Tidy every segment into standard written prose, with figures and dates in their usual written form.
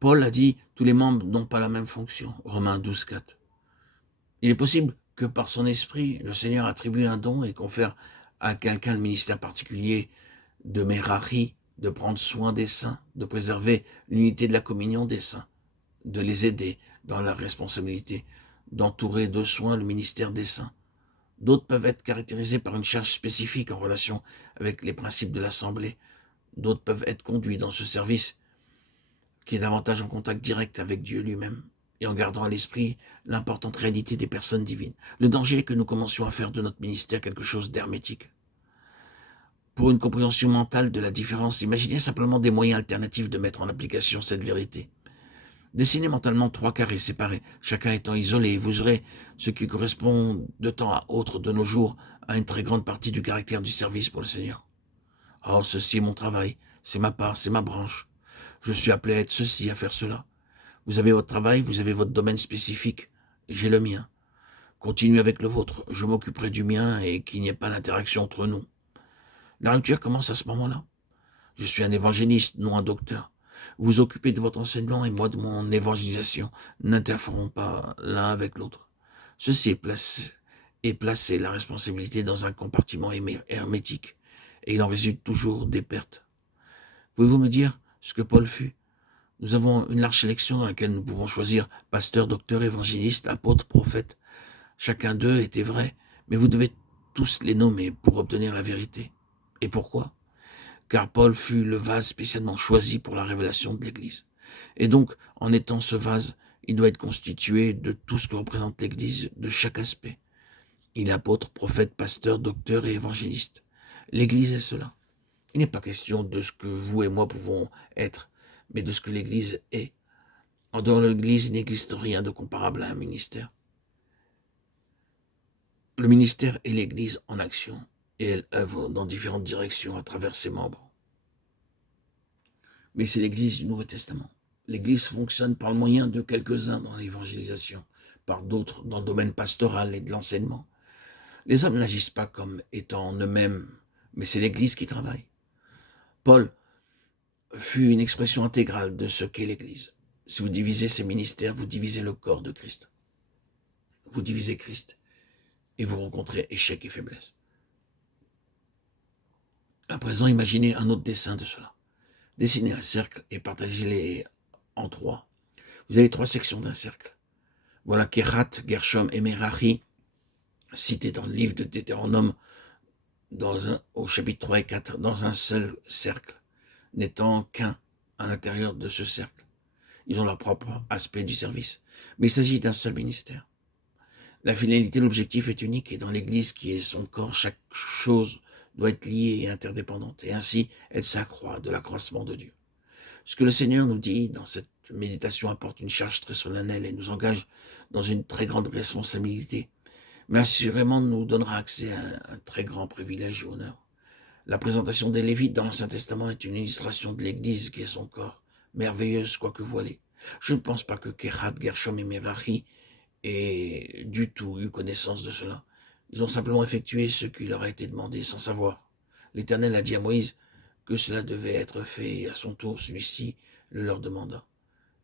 Paul a dit « Tous les membres n'ont pas la même fonction » Romains 12, 4. Il est possible que par son esprit, le Seigneur attribue un don et confère à quelqu'un le ministère particulier de Mérari, de prendre soin des saints, de préserver l'unité de la communion des saints, de les aider dans leur responsabilité, d'entourer de soins le ministère des saints. D'autres peuvent être caractérisés par une charge spécifique en relation avec les principes de l'Assemblée. D'autres peuvent être conduits dans ce service qui est davantage en contact direct avec Dieu lui-même et en gardant à l'esprit l'importante réalité des personnes divines. Le danger est que nous commencions à faire de notre ministère quelque chose d'hermétique. Pour une compréhension mentale de la différence, imaginez simplement des moyens alternatifs de mettre en application cette vérité. Dessinez mentalement 3 carrés séparés, chacun étant isolé, et vous aurez ce qui correspond de temps à autre de nos jours à une très grande partie du caractère du service pour le Seigneur. Oh, ceci est mon travail, c'est ma part, c'est ma branche. Je suis appelé à être ceci, à faire cela. Vous avez votre travail, vous avez votre domaine spécifique, j'ai le mien. Continuez avec le vôtre, je m'occuperai du mien et qu'il n'y ait pas d'interaction entre nous. La rupture commence à ce moment-là. Je suis un évangéliste, non un docteur. Vous vous occupez de votre enseignement et moi de mon évangélisation. N'interférons pas l'un avec l'autre. Ceci est placer la responsabilité dans un compartiment hermétique et il en résulte toujours des pertes. Pouvez-vous me dire ce que Paul fut? Nous avons une large sélection dans laquelle nous pouvons choisir pasteur, docteur, évangéliste, apôtre, prophète. Chacun d'eux était vrai, mais vous devez tous les nommer pour obtenir la vérité. Et pourquoi? Car Paul fut le vase spécialement choisi pour la révélation de l'Église. Et donc, en étant ce vase, il doit être constitué de tout ce que représente l'Église, de chaque aspect. Il est apôtre, prophète, pasteur, docteur et évangéliste. L'Église est cela. Il n'est pas question de ce que vous et moi pouvons être, mais de ce que l'Église est. En dehors de l'Église, il n'existe rien de comparable à un ministère. Le ministère est l'Église en action, et elle œuvre dans différentes directions à travers ses membres. Mais c'est l'Église du Nouveau Testament. L'Église fonctionne par le moyen de quelques-uns dans l'évangélisation, par d'autres dans le domaine pastoral et de l'enseignement. Les hommes n'agissent pas comme étant en eux-mêmes, mais c'est l'Église qui travaille. Paul fut une expression intégrale de ce qu'est l'Église. Si vous divisez ces ministères, vous divisez le corps de Christ. Vous divisez Christ et vous rencontrez échec et faiblesse. À présent, imaginez un autre dessin de cela. Dessinez un cercle et partagez-les en 3. Vous avez 3 sections d'un cercle. Voilà Kehat, Gershom et Merari, cités dans le livre de Deutéronome au chapitre 3 et 4, dans un seul cercle, n'étant qu'un à l'intérieur de ce cercle. Ils ont leur propre aspect du service, mais il s'agit d'un seul ministère. La finalité, l'objectif est unique et dans l'Église qui est son corps, chaque chose doit être liée et interdépendante et ainsi elle s'accroît de l'accroissement de Dieu. Ce que le Seigneur nous dit dans cette méditation apporte une charge très solennelle et nous engage dans une très grande responsabilité, mais assurément nous donnera accès à un très grand privilège et honneur. La présentation des Lévites dans l'Ancien Testament est une illustration de l'Église qui est son corps, merveilleuse quoique voilée. Je ne pense pas que Kehat, Gershom et Merari aient du tout eu connaissance de cela. Ils ont simplement effectué ce qui leur a été demandé sans savoir. L'Éternel a dit à Moïse que cela devait être fait et à son tour celui-ci le leur demanda.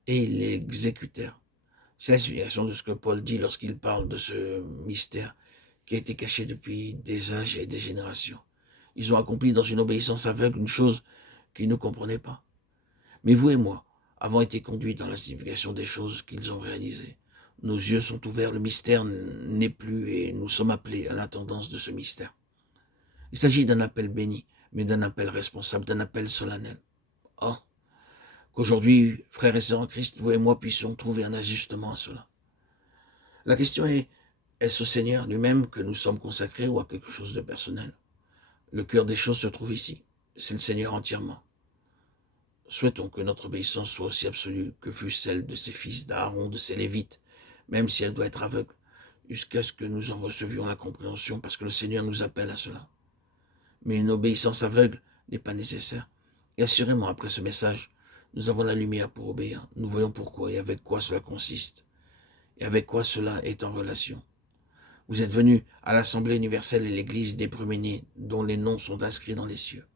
Et ils l'exécutèrent. C'est la signification de ce que Paul dit lorsqu'il parle de ce mystère qui a été caché depuis des âges et des générations. Ils ont accompli dans une obéissance aveugle une chose qu'ils ne comprenaient pas. Mais vous et moi avons été conduits dans la signification des choses qu'ils ont réalisées. Nos yeux sont ouverts, le mystère n'est plus et nous sommes appelés à l'intendance de ce mystère. Il s'agit d'un appel béni, mais d'un appel responsable, d'un appel solennel. Oh, qu'aujourd'hui, frères et sœurs en Christ, vous et moi puissions trouver un ajustement à cela. La question est-ce au Seigneur lui-même que nous sommes consacrés ou à quelque chose de personnel? Le cœur des choses se trouve ici. C'est le Seigneur entièrement. Souhaitons que notre obéissance soit aussi absolue que fut celle de ses fils d'Aaron, de ses Lévites, même si elle doit être aveugle, jusqu'à ce que nous en recevions la compréhension, parce que le Seigneur nous appelle à cela. Mais une obéissance aveugle n'est pas nécessaire. Et assurément, après ce message, nous avons la lumière pour obéir. Nous voyons pourquoi et avec quoi cela consiste, et avec quoi cela est en relation. Vous êtes venus à l'Assemblée universelle et l'Église des premiers-nés, dont les noms sont inscrits dans les cieux.